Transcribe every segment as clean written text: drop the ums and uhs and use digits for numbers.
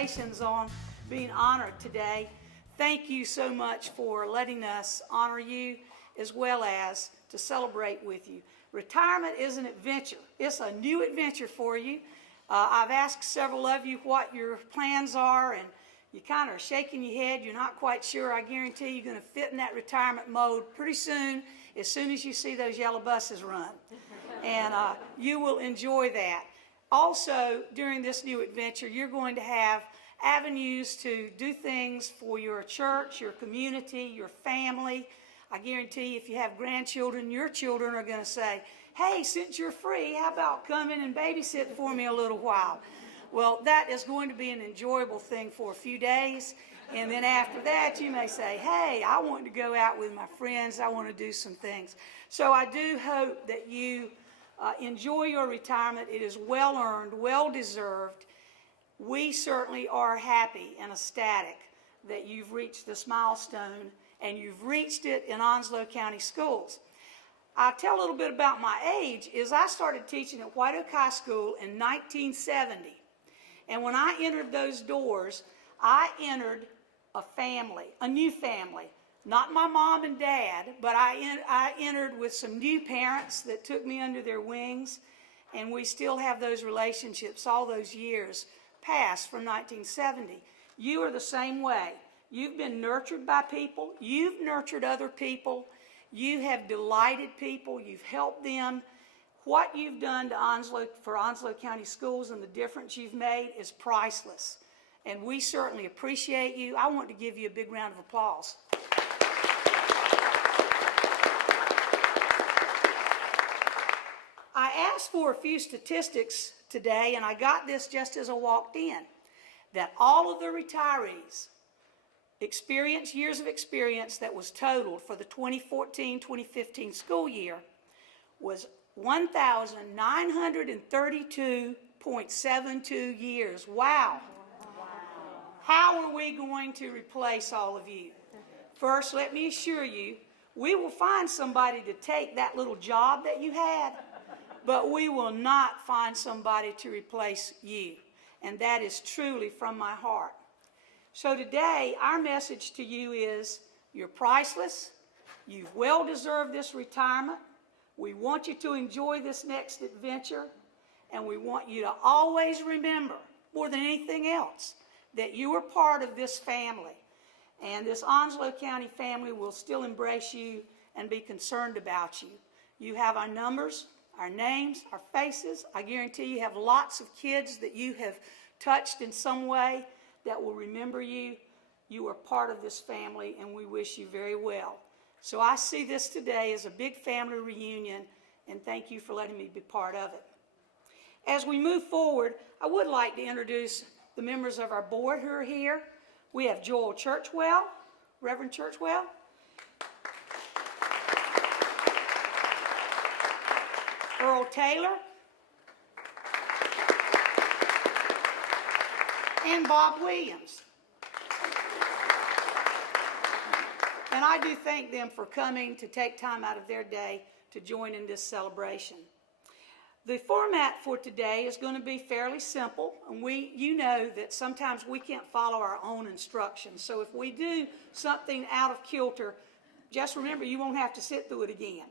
congratulations on being honored today. Thank you so much for letting us honor you as well as to celebrate with you. Retirement is an adventure. It's a new adventure for you. I've asked several of you what your plans are, and you kind of are shaking your head. You're not quite sure. I guarantee you're going to fit in that retirement mode pretty soon as you see those yellow buses run. And you will enjoy that. Also, during this new adventure, you're going to have avenues to do things for your church, your community, your family. I guarantee if you have grandchildren, your children are going to say, hey, since you're free, how about coming and babysit for me a little while? Well, that is going to be an enjoyable thing for a few days. And then after that, you may say, hey, I want to go out with my friends. I want to do some things. So I do hope that you enjoy your retirement. It is well earned, well deserved. We certainly are happy and ecstatic that you've reached this milestone, and you've reached it in Onslow County Schools. I'll tell a little bit about my age. I started teaching at White Oak High School in 1970. And when I entered those doors, I entered a family, a new family. Not my mom and dad, but I entered with some new parents that took me under their wings, and we still have those relationships all those years past from 1970. You are the same way. You've been nurtured by people. You've nurtured other people. You have delighted people. You've helped them. What you've done to for Onslow County Schools and the difference you've made is priceless. And we certainly appreciate you. I want to give you a big round of applause. I asked for a few statistics today, and I got this just as I walked in, that all of the retirees years of experience that was totaled for the 2014-2015 school year was 1,932.72 years. Wow. How are we going to replace all of you? First, let me assure you, we will find somebody to take that little job that you had, but we will not find somebody to replace you. And that is truly from my heart. So today, our message to you is, you're priceless. You've well deserved this retirement. We want you to enjoy this next adventure, and we want you to always remember, more than anything else, that you are part of this family. And this Onslow County family will still embrace you and be concerned about you. You have our numbers, our names, our faces. I guarantee you have lots of kids that you have touched in some way that will remember you. You are part of this family, and we wish you very well. So I see this today as a big family reunion, and thank you for letting me be part of it. As we move forward, I would like to introduce the members of our board who are here. We have Joel Churchwell, Reverend Churchwell. Earl Taylor. And Bob Williams. And I do thank them for coming to take time out of their day to join in this celebration. The format for today is going to be fairly simple, and you know that sometimes we can't follow our own instructions. So if we do something out of kilter, just remember you won't have to sit through it again.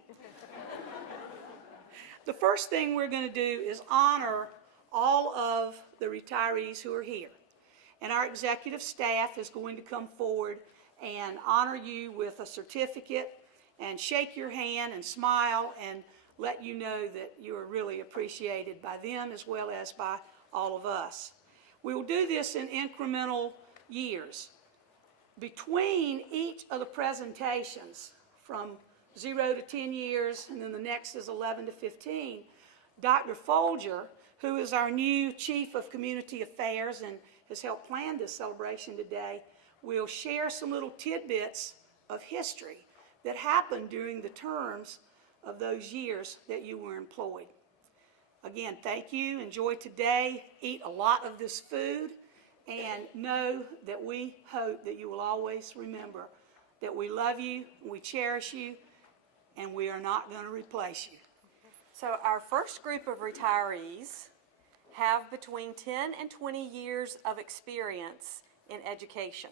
The first thing we're going to do is honor all of the retirees who are here. And our executive staff is going to come forward and honor you with a certificate and shake your hand and smile and let you know that you are really appreciated by them as well as by all of us. We will do this in incremental years. Between each of the presentations, from 0 to 10 years, and then the next is 11 to 15, Dr. Folger, who is our new Chief of Community Affairs and has helped plan this celebration today, will share some little tidbits of history that happened during the terms of those years that you were employed. Again, thank you. Enjoy today. Eat a lot of this food, and know that we hope that you will always remember that we love you, we cherish you, and we are not going to replace you. So our first group of retirees have between 10 and 20 years of experience in education.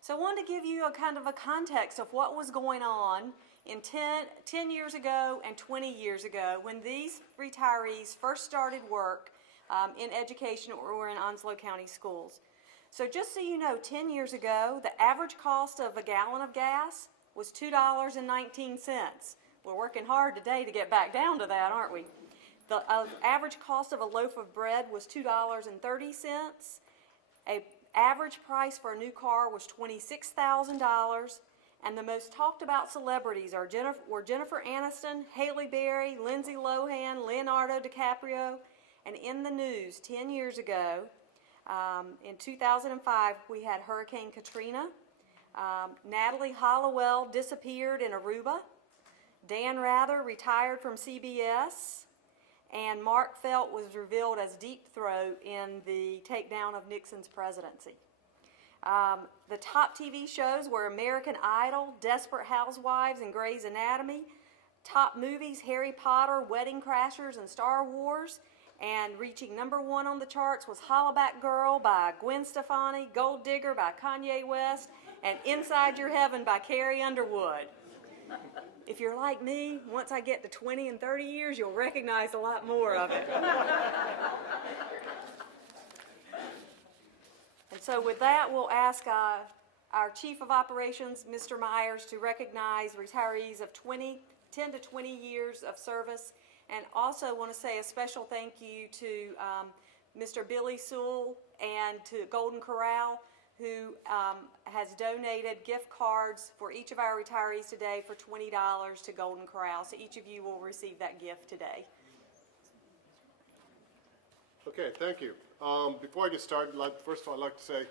So I wanted to give you a kind of a context of what was going on in 10 years ago and 20 years ago when these retirees first started work in education or in Onslow County Schools. So just so you know, 10 years ago, the average cost of a gallon of gas was $2.19. We're working hard today to get back down to that, aren't we? The average cost of a loaf of bread was $2.30. An average price for a new car was $26,000. And the most talked about celebrities were Jennifer Aniston, Halle Berry, Lindsay Lohan, Leonardo DiCaprio. And in the news 10 years ago, in 2005, we had Hurricane Katrina. Natalie Hollowell disappeared in Aruba. Dan Rather retired from CBS. And Mark Felt was revealed as Deep Throat in the takedown of Nixon's presidency. The top TV shows were American Idol, Desperate Housewives, and Grey's Anatomy. Top movies, Harry Potter, Wedding Crashers, and Star Wars. And reaching #1 on the charts was Hollaback Girl by Gwen Stefani, Gold Digger by Kanye West, and Inside Your Heaven by Carrie Underwood. If you're like me, once I get to 20 and 30 years, you'll recognize a lot more of it. And so with that, we'll ask our Chief of Operations, Mr. Myers, to recognize retirees of 10 to 20 years of service. And also want to say a special thank you to Mr. Billy Sewell and to Golden Corral, who has donated gift cards for each of our retirees today for $20 to Golden Corral. So each of you will receive that gift today. Okay, thank you. Before I get started, first of all, I'd like to say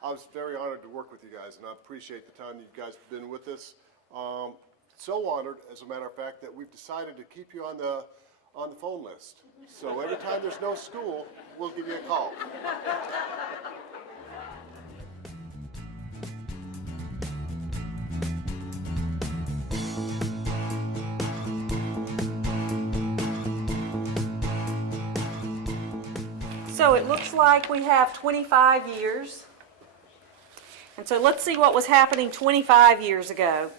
I was very honored to work with you guys, and I appreciate the time you guys have been with us. So honored, as a matter of fact, that we've decided to keep you on the phone list. So every time there's no school, we'll give you a call. So it looks like we have 25 years. And so let's see what was happening 25 years ago.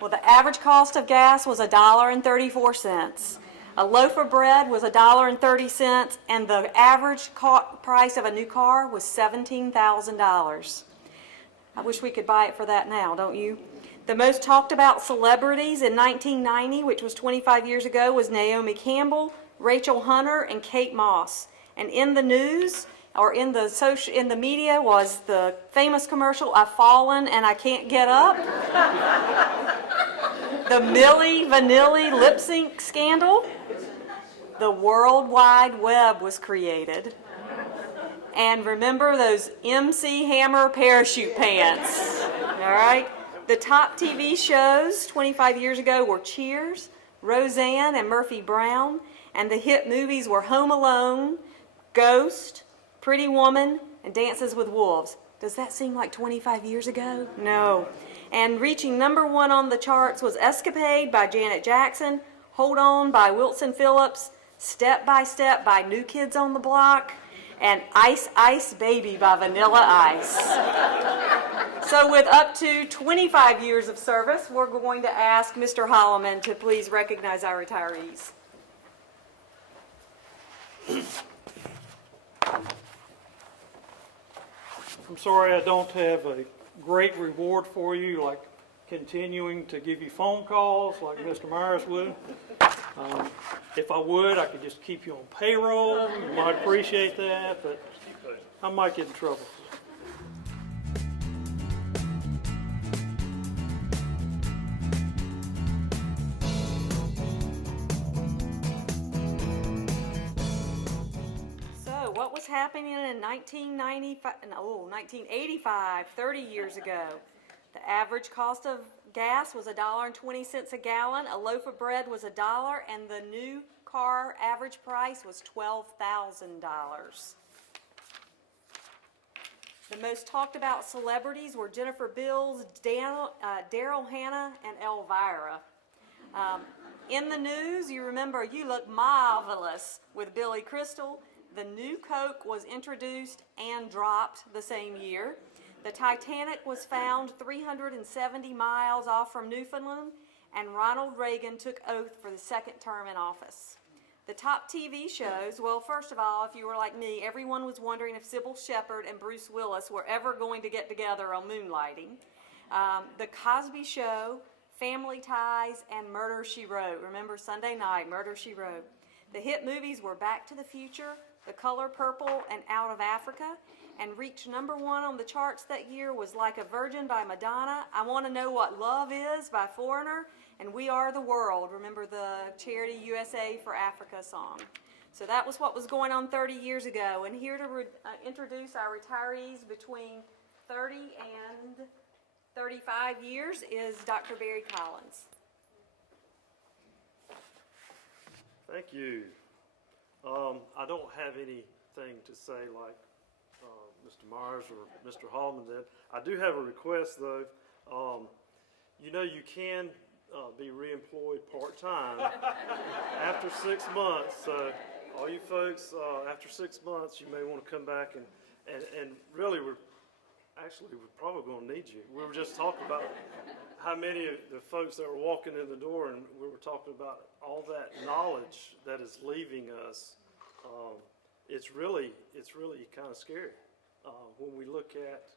Well, the average cost of gas was $1.34. A loaf of bread was $1.30, and the average price of a new car was $17,000. I wish we could buy it for that now, don't you? The most talked about celebrities in 1990, which was 25 years ago, was Naomi Campbell, Rachel Hunter, and Kate Moss. And in the news, or in the media, was the famous commercial, "I've fallen and I can't get up." The Milli Vanilli lip sync scandal. The World Wide Web was created. And remember those MC Hammer parachute pants. All right? The top TV shows 25 years ago were Cheers, Roseanne, and Murphy Brown. And the hit movies were Home Alone, Ghost, Pretty Woman, and Dances with Wolves. Does that seem like 25 years ago? No. And reaching #1 on the charts was Escapade by Janet Jackson, Hold On by Wilson Phillips, Step by Step by New Kids on the Block, and Ice Ice Baby by Vanilla Ice. So with up to 25 years of service, we're going to ask Mr. Holloman to please recognize our retirees. I'm sorry I don't have a great reward for you, like continuing to give you phone calls like Mr. Myers would. If I would, I could just keep you on payroll. You might appreciate that, but I might get in trouble. What was happening in 1985, 30 years ago? The average cost of gas was $1.20 a gallon, a loaf of bread was $1, and the new car average price was $12,000. The most talked about celebrities were Jennifer Bills, Daryl Hannah, and Elvira. In the news, you remember You Look Marvelous with Billy Crystal, The new Coke was introduced and dropped the same year. The Titanic was found 370 miles off from Newfoundland, and Ronald Reagan took oath for the second term in office. The top TV shows, well, first of all, if you were like me, everyone was wondering if Sybil Shepherd and Bruce Willis were ever going to get together on Moonlighting. The Cosby Show, Family Ties, and Murder, She Wrote. Remember Sunday night, Murder, She Wrote. The hit movies were Back to the Future, The Color Purple, and Out of Africa, and reached number 1 on the charts that year was Like a Virgin by Madonna, I Want to Know What Love Is by Foreigner, and We Are the World. Remember the Charity USA for Africa song. So that was what was going on 30 years ago. And here to introduce our retirees between 30 and 35 years is Dr. Barry Collins. Thank you. I don't have anything to say like Mr. Myers or Mr. Hallman did. I do have a request though. You know you can be reemployed part-time after 6 months. So all you folks, after 6 months, you may want to come back and really we're probably going to need you. We were just talking about how many of the folks that were walking in the door, and we were talking about all that knowledge that is leaving us. It's really kind of scary when we look at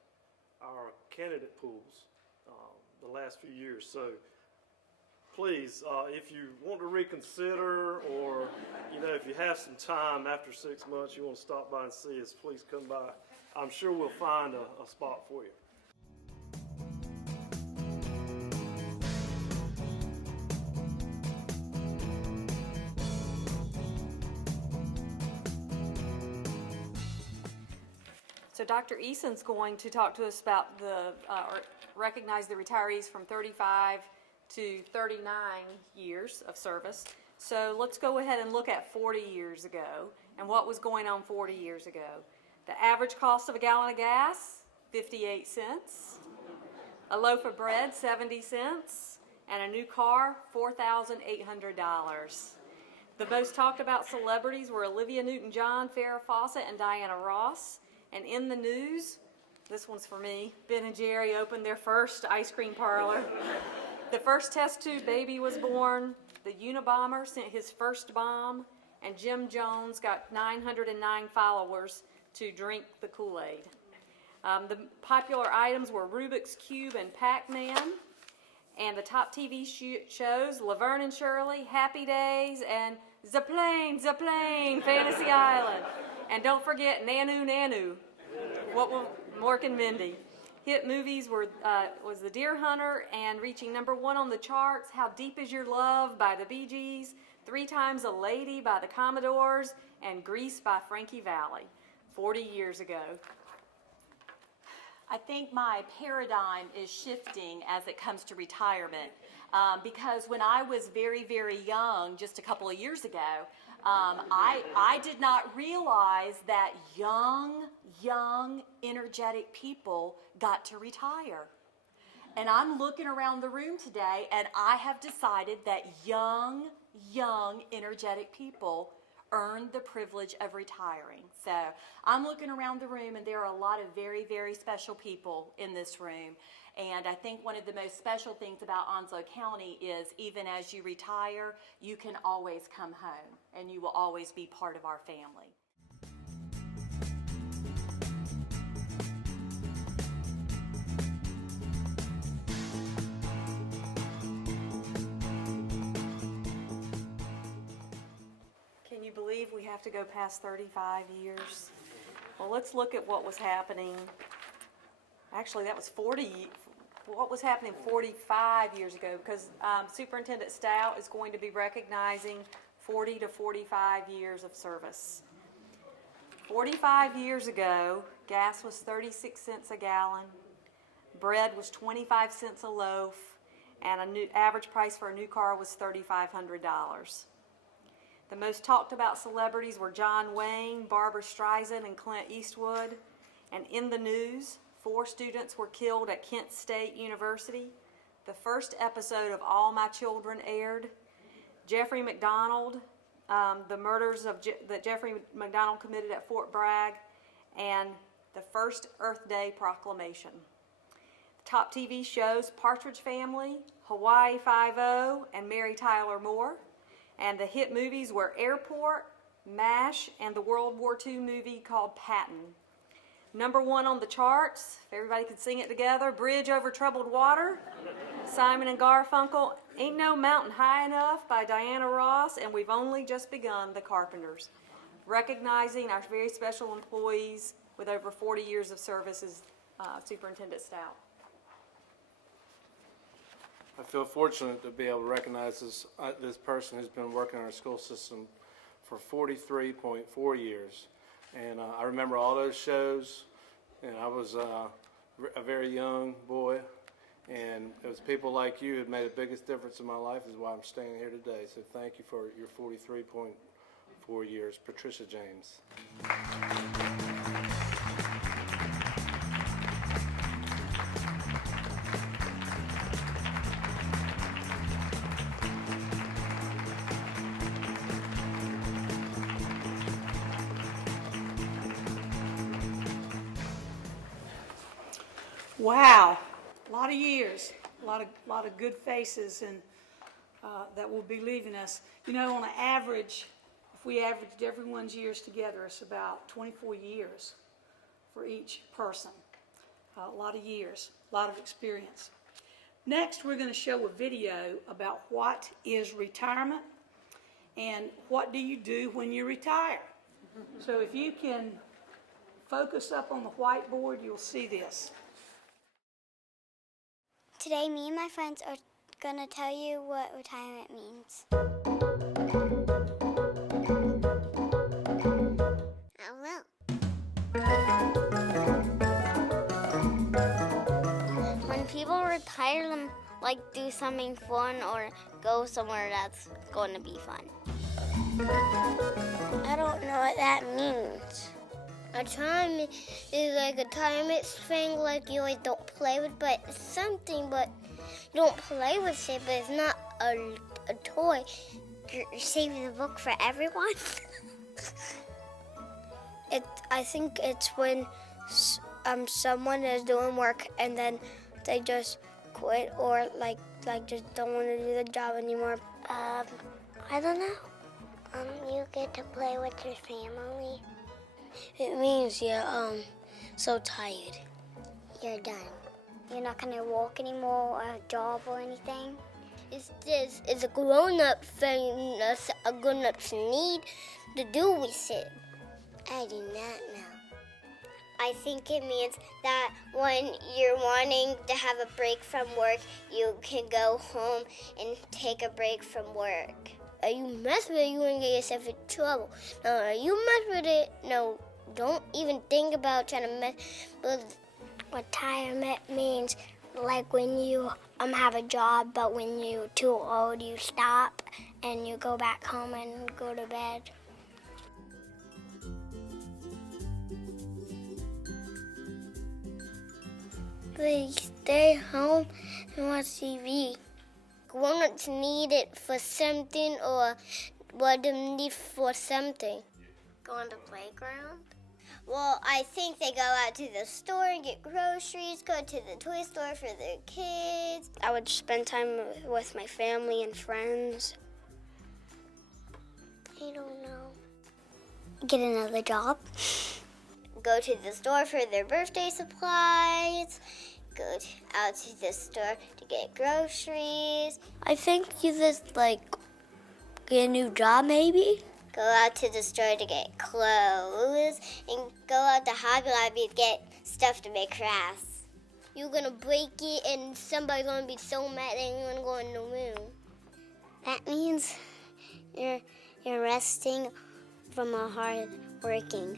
our candidate pools the last few years. So please, if you want to reconsider, or if you have some time after 6 months, you want to stop by and see us, please come by. I'm sure we'll find a spot for you. So Dr. Eason's going to talk to us about or recognize the retirees from 35 to 39 years of service. So let's go ahead and look at 40 years ago and what was going on 40 years ago. The average cost of a gallon of gas, 58 cents. A loaf of bread, 70 cents. And a new car, $4,800. The most talked about celebrities were Olivia Newton-John, Farrah Fawcett, and Diana Ross. And in the news, this one's for me, Ben and Jerry opened their first ice cream parlor. The first test tube baby was born. The Unabomber sent his first bomb. And Jim Jones got 909 followers to drink the Kool-Aid. The popular items were Rubik's Cube and Pac-Man. And the top TV shows, Laverne and Shirley, Happy Days, and Zaplane, Fantasy Island. And don't forget Nanu Nanu, Mork and Mindy. Hit movies was The Deer Hunter, and reaching number 1 on the charts, How Deep Is Your Love by the Bee Gees, 3 Times a Lady by the Commodores, and Grease by Frankie Valli, 40 years ago. I think my paradigm is shifting as it comes to retirement, because when I was very, very young, just a couple of years ago, I did not realize that young, energetic people got to retire. And I'm looking around the room today, and I have decided that young, energetic people earn the privilege of retiring. So I'm looking around the room, and there are a lot of very, very special people in this room. And I think one of the most special things about Onslow County is even as you retire, you can always come home, and you will always be part of our family. Can you believe we have to go past 35 years? Well, let's look at what was happening. Actually, that was 40. What was happening 45 years ago? Because Superintendent Stout is going to be recognizing 40 to 45 years of service. 45 years ago, gas was 36 cents a gallon, bread was 25 cents a loaf, and average price for a new car was $3,500. The most talked about celebrities were John Wayne, Barbra Streisand, and Clint Eastwood. And in the news, 4 students were killed at Kent State University. The first episode of All My Children aired. Jeffrey McDonald the murders that Jeffrey McDonald committed at Fort Bragg, and the first Earth Day proclamation. Top TV shows: Partridge Family, Hawaii Five-0, and Mary Tyler Moore. And the hit movies were Airport, MASH, and the World War II movie called Patton. #1 on the charts, if everybody could sing it together: Bridge Over Troubled Water, Simon and Garfunkel, Ain't No Mountain High Enough by Diana Ross, and We've Only Just Begun, The Carpenters. Recognizing our very special employees with over 40 years of service is Superintendent Stout. I feel fortunate to be able to recognize this person who's been working in our school system for 43.4 years. And I remember all those shows, and I was a very young boy, and it was people like you who made the biggest difference in my life, is why I'm standing here today. So thank you for your 43.4 years. Patricia James. Wow, a lot of years, a lot of good faces, and that will be leaving us. You know, on an average, if we averaged everyone's years together, it's about 24 years for each person. A lot of years, a lot of experience. Next, we're going to show a video about what is retirement and what do you do when you retire. So if you can focus up on the whiteboard, you'll see this. Today, me and my friends are going to tell you what retirement means. I will. When people retire, them like do something fun or go somewhere that's going to be fun. I don't know what that means. A time is like a retirement thing, like you like don't play with, but it's something, but you don't play with it, but it's not a toy. You're saving the book for everyone. I think it's when someone is doing work and then they just quit or like just don't want to do the job anymore. I don't know. You get to play with your family. It means you're so tired. You're done. You're not gonna walk anymore or have a job or anything. It's a grown-up thing. That's a grown-ups need to do with it. I do not know. I think it means that when you're wanting to have a break from work, you can go home and take a break from work. You mess with it, you're going to get yourself in trouble. No, you mess with it, no, don't even think about trying to mess with. Retirement means like when you have a job, but when you're too old, you stop and you go back home and go to bed. They stay home and watch TV. Grown-ups need it for something or what them need for something. Go on the playground? Well, I think they go out to the store and get groceries, go to the toy store for their kids. I would spend time with my family and friends. I don't know. Get another job. Go to the store for their birthday supplies. Go out to the store to get groceries. I think you just get a new job maybe. Go out to the store to get clothes and go out to Hobby Lobby to get stuff to make crafts. You're gonna break it and somebody's gonna be so mad that you're gonna go in the room. That means you're resting from a hard working.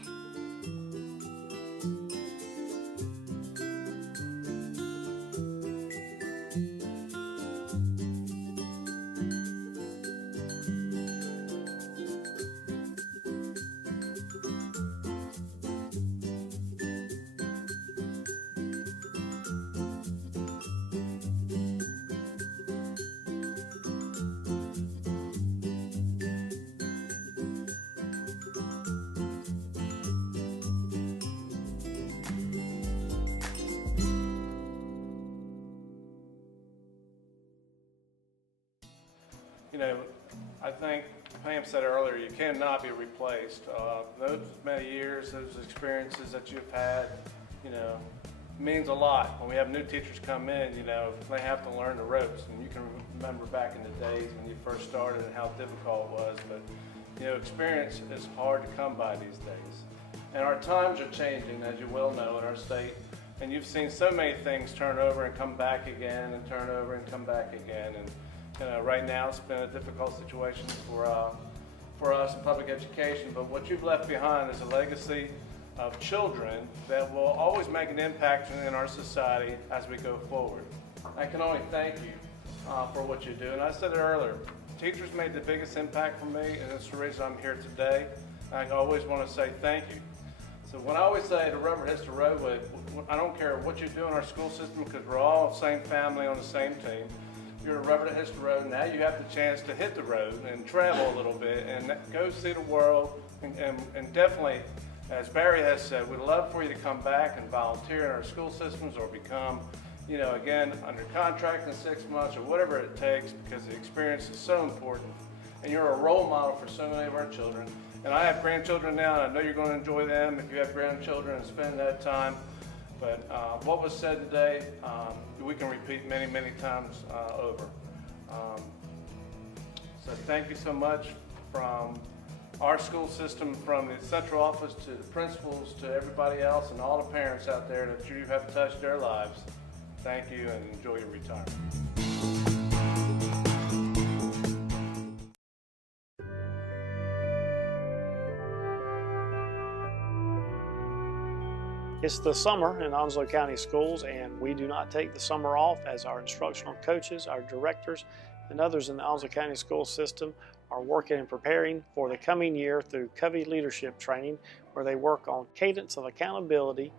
you know, I think Pam said earlier, you cannot be replaced. Those many years, those experiences that you've had, you know, means a lot. When we have new teachers come in, you know, they have to learn the ropes. And you can remember back in the days when you first started and how difficult it was. But, you know, experience is hard to come by these days. And our times are changing, as you well know, in our state. And you've seen so many things turn over and come back again and turn over and come back again. And, you know, right now it's been a difficult situation for us in public education. But what you've left behind is a legacy of children that will always make an impact in our society as we go forward. I can only thank you for what you do. And I said it earlier, teachers made the biggest impact for me, and it's the reason I'm here today. I always want to say thank you. So when I always say the rubber hits the road, I don't care what you do in our school system, because we're all the same family on the same team. You're a rubber that hits the road. Now you have the chance to hit the road and travel a little bit and go see the world, and definitely, as Barry has said, we'd love for you to come back and volunteer in our school systems or become, you know, again, under contract in 6 months or whatever it takes, because the experience is so important. And you're a role model for so many of our children. And I have grandchildren now, and I know you're going to enjoy them if you have grandchildren and spend that time. But what was said today, we can repeat many, many times over. So thank you so much from our school system, from the central office to the principals to everybody else and all the parents out there that you have touched their lives. Thank you, and enjoy your retirement. It's the summer in Onslow County Schools, and we do not take the summer off, as our instructional coaches, our directors, and others in the Onslow County School system are working and preparing for the coming year through Covey Leadership Training, where they work on cadence of accountability,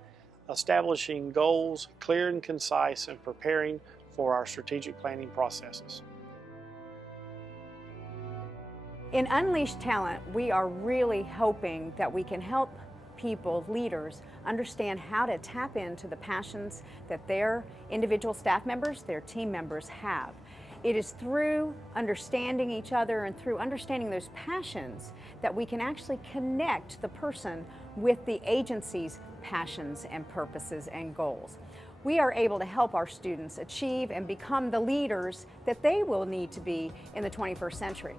establishing goals clear and concise, and preparing for our strategic planning processes. In Unleashed Talent, we are really hoping that we can help people, leaders, understand how to tap into the passions that their individual staff members, their team members have. It is through understanding each other and through understanding those passions that we can actually connect the person with the agency's passions and purposes and goals. We are able to help our students achieve and become the leaders that they will need to be in the 21st century.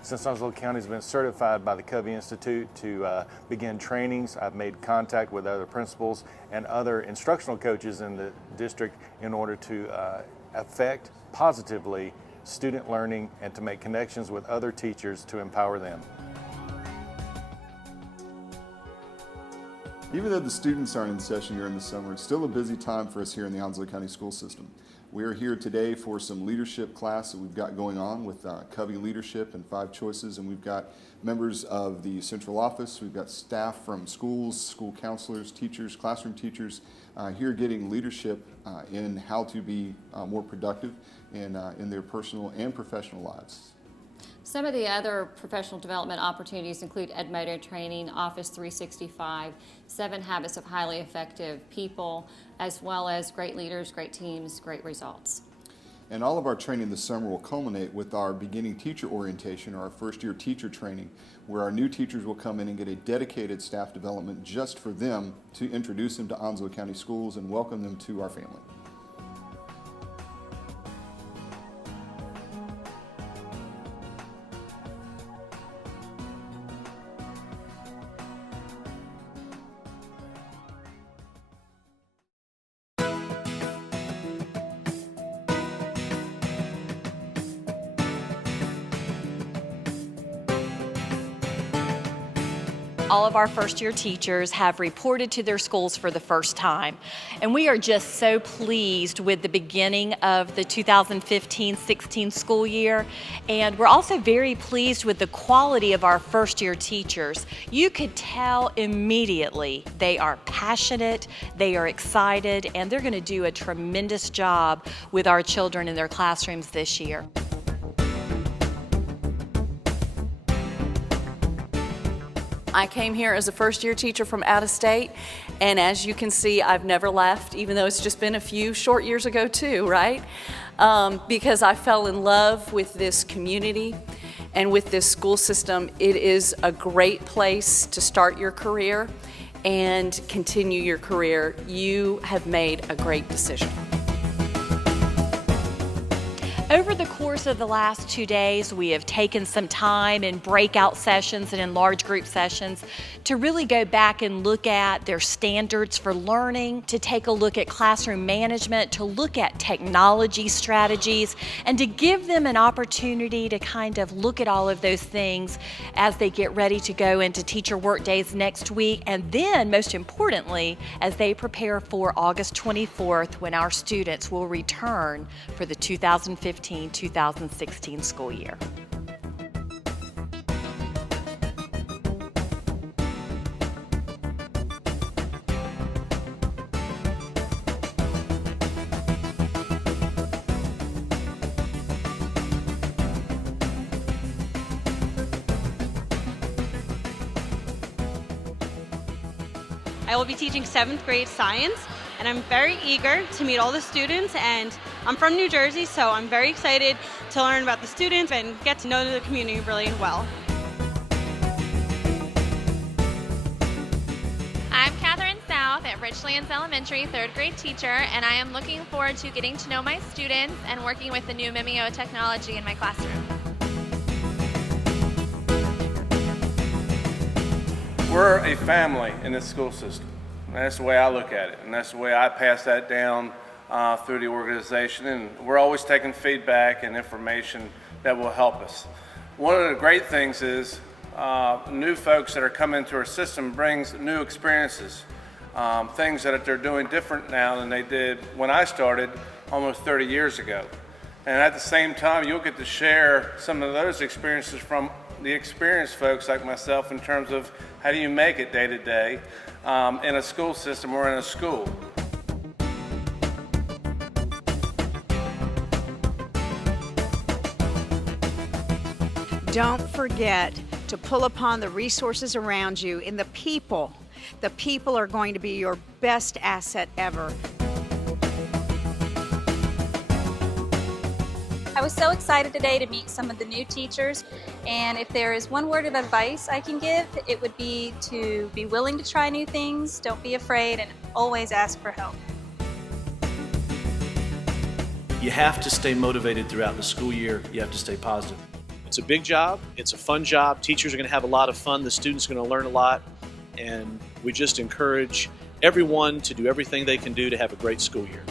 Since Onslow County has been certified by the Covey Institute to begin trainings, I've made contact with other principals and other instructional coaches in the district in order to affect positively student learning and to make connections with other teachers to empower them. Even though the students aren't in session here in the summer, it's still a busy time for us here in the Onslow County School System. We are here today for some leadership class that we've got going on with Covey Leadership and 5 Choices, and we've got members of the central office, we've got staff from schools, school counselors, teachers, classroom teachers here getting leadership in how to be more productive in their personal and professional lives. Some of the other professional development opportunities include Edmodo training, Office 365, 7 Habits of Highly Effective People, as well as great leaders, great teams, great results. And all of our training this summer will culminate with our beginning teacher orientation, or our first year teacher training, where our new teachers will come in and get a dedicated staff development just for them to introduce them to Onslow County Schools and welcome them to our family. All of our first-year teachers have reported to their schools for the first time. And we are just so pleased with the beginning of the 2015-16 school year. And we're also very pleased with the quality of our first-year teachers. You could tell immediately they are passionate, they are excited, and they're going to do a tremendous job with our children in their classrooms this year. I came here as a first-year teacher from out of state, and as you can see, I've never left, even though it's just been a few short years ago too, right? Because I fell in love with this community and with this school system. It is a great place to start your career and continue your career. You have made a great decision. Over the course of the last 2 days, we have taken some time in breakout sessions and in large group sessions to really go back and look at their standards for learning, to take a look at classroom management, to look at technology strategies, and to give them an opportunity to kind of look at all of those things as they get ready to go into teacher work days next week, and then, most importantly, as they prepare for August 24th when our students will return for the 2015-2016 school year. I will be teaching 7th grade science, and I'm very eager to meet all the students, and I'm from New Jersey, so I'm very excited to learn about the students and get to know the community really well. I'm Catherine South at Richlands Elementary, 3rd grade teacher, and I am looking forward to getting to know my students and working with the new Mimeo technology in my classroom. We're a family in this school system. And that's the way I look at it, and that's the way I pass that down through the organization. And we're always taking feedback and information that will help us. One of the great things is new folks that are coming into our system brings new experiences, things that they're doing different now than they did when I started almost 30 years ago. And at the same time, you'll get to share some of those experiences from the experienced folks like myself in terms of how do you make it day to day in a school system or in a school. Don't forget to pull upon the resources around you and the people. The people are going to be your best asset ever. I was so excited today to meet some of the new teachers, and if there is one word of advice I can give, it would be to be willing to try new things, don't be afraid, and always ask for help. You have to stay motivated throughout the school year. You have to stay positive. It's a big job. It's a fun job. Teachers are going to have a lot of fun. The students are going to learn a lot, and we just encourage everyone to do everything they can do to have a great school year.